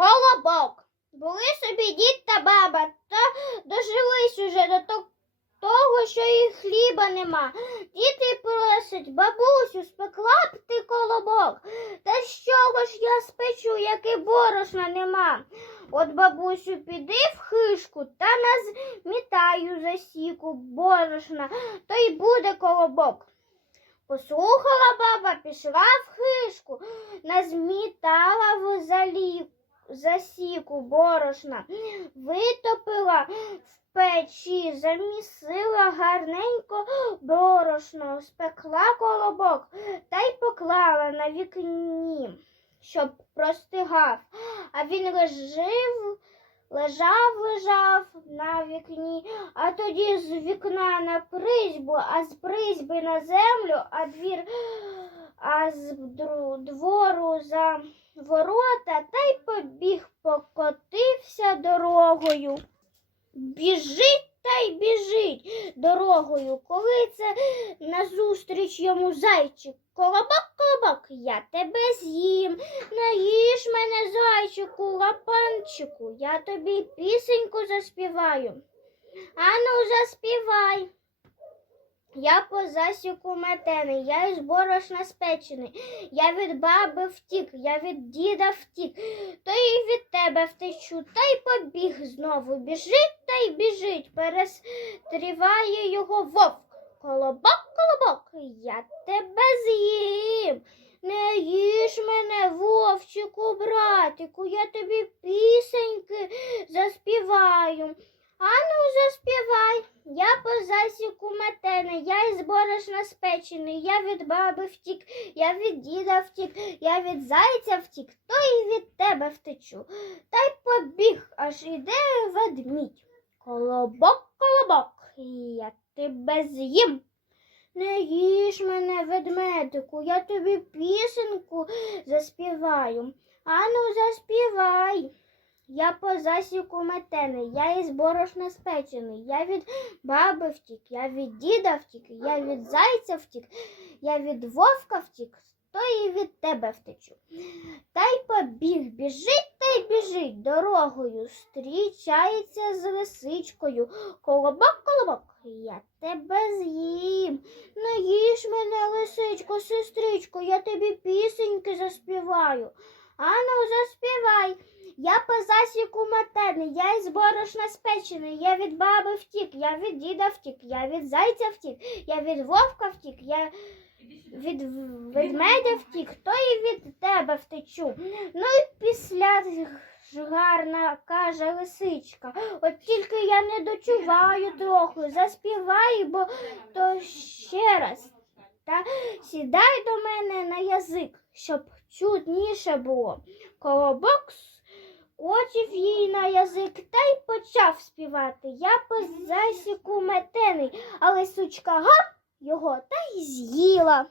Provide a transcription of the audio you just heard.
Колобок. Були собі дід та баба, та дожились уже до того, що і хліба нема. Діти просять, бабусю, спекла б ти колобок. Та чого ж я спечу, як і борошна нема. От бабусю, піди в хишку та назмітаю засіку борошна, то й буде колобок. Послухала баба, пішла в хишку, назмітала в залі... засіку борошна, витопила в печі, замісила гарненько борошно, спекла колобок та й поклала на вікні, щоб простигав. А він лежив, лежав, лежав на вікні, а тоді з вікна на призьбу, а з призьби на землю, а двір, а з двору за ворота, та й побіг, покотився дорогою. Біжить та й біжить дорогою, коли це назустріч йому зайчик. Колобок, колобок, я тебе з'їм. Наїж мене, зайчику, лапанчику, я тобі пісеньку заспіваю. Ану, заспівай. Я по засіку метений, я із борошна спечений. Я від баби втік, я від діда втік, то й від тебе втечу, та й побіг знову. Біжить та й біжить, перестріває його вовк. Колобок, колобок, я тебе з'їм. Не їж мене, вовчику, братику, я тобі пісеньки заспіваю. Ану, заспівай. Я по засіку метений, я із борошна спечений, я від баби втік, я від діда втік, я від зайця втік, то й від тебе втечу. Та й побіг, аж іде ведмідь. Колобок, колобок, я тебе з'їм. Не їж мене, ведмедику, я тобі пісеньку заспіваю. Ану, заспівай. Я по засіку метений, я із борошна спечений, я від баби втік, я від діда втік, я від зайця втік, я від вовка втік, то і від тебе втечу. Та й побіг, біжить та й біжить дорогою, зустрічається з лисичкою. Колобок, колобок, я тебе з'їм. Не їж мене, лисичко, сестричко, я тобі пісеньки заспіваю. Ану, заспівай. Я по засіку матерний, я із борошна спечений, я від баби втік, я від діда втік, я від зайця втік, я від вовка втік, я від ведмедя втік, то і від тебе втечу. Ну і після ж гарна каже лисичка. От тільки я не дочуваю трохи, заспівай, бо то ще раз. Та сідай до мене на язик, щоб чудніше було. Колобок скочив їй на язик та й почав співати. Я по засіку метений, але сучка гап його та й з'їла.